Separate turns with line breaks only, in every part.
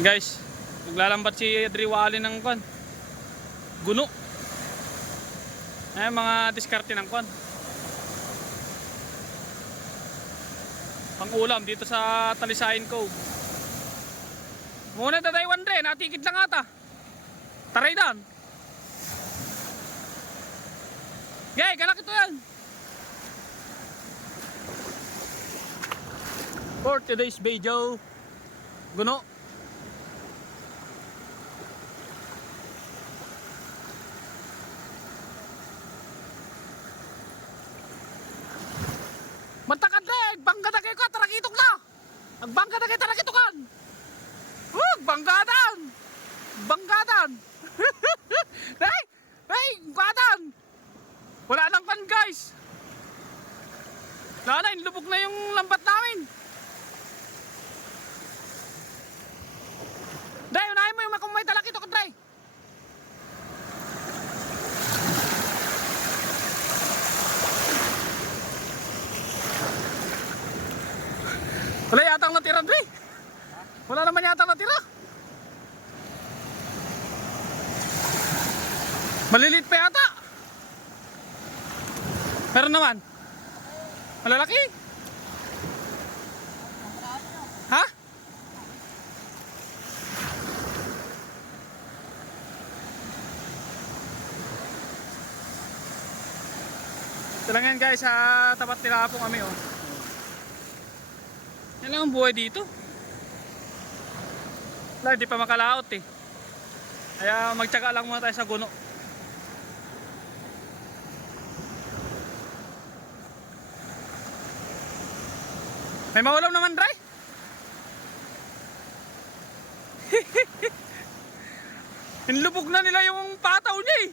Guys, naglalambat si Adriwali ng kwan. Guno. Ay, mga diskarte ng kwan. Pang ulam dito sa Talisayin Cove. Muna na Taiwan rin, natikid lang ata. Taray dan. Gay, kalak ito yan. For today's video, guno. Nagbangga na kayo, tarakitokan. Hug, banggadan. Banggadan. hey, hey, banggadan. Wala nang pan guys. Wala na, lubog na yung Yatang natira. Malilit pa yata. Meron naman. Malalaki. Ha? Ito lang yan guys, sa tapat nila po kami oh. Yan lang ang buhay dito. Wala, hindi pa makalaot eh. Kaya magtyaga lang muna tayo sa guno. May maulam naman, Dry? Hinlubog na nila yung pataw niya eh.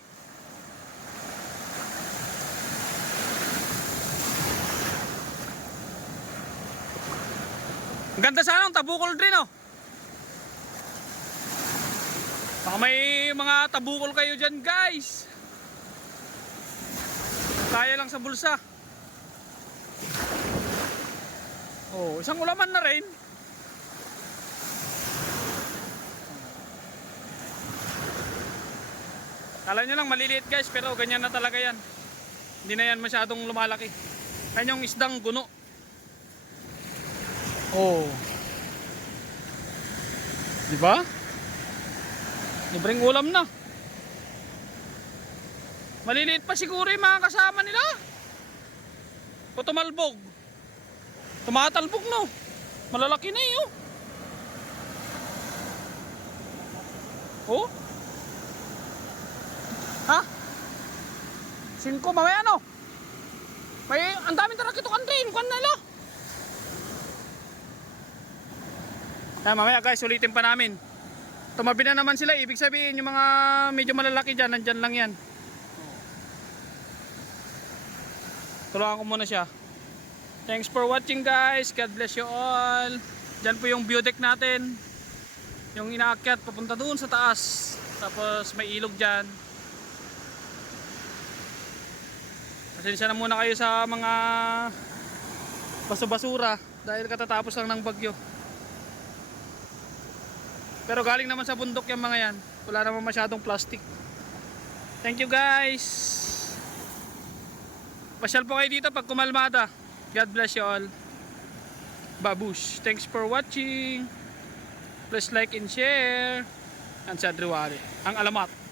Ang ganda sana ng tabukol din oh. Baka may mga tabukol kayo dyan guys. Kaya lang sa bulsa. Oh, isang ulaman na rin. Kala nyo lang maliliit guys pero ganyan na talaga yan. Hindi na yan masyadong lumalaki. Yan yung isdang guno. Oh. Di ba? Libreng ulam na. Maliliit pa siguro yung mga kasama nila. O tumalbog. Tumatalbog no. Malalaki na eh oh. Oh? Ha? Singko mamaya no? May ang daming tarakitukan din. Kuan na lo. Kaya mamaya guys, ulitin pa namin. Tumabi na naman sila, ibig sabihin yung mga medyo malalaki dyan, nandyan lang yan. Tulungan ko muna siya. Thanks for watching guys, God bless you all. Dyan po yung view deck natin. Yung inaakyat papunta doon sa taas. Tapos may ilog dyan. Pasensya na muna kayo sa mga baso-basura dahil katatapos lang ng bagyo. Pero galing naman sa bundok yung mga yan. Wala naman masyadong plastic. Thank you guys. Pasyal po kayo dito pag kumalmada. God bless you all. Babush. Thanks for watching. Please like and share. And sa. Ang alamat.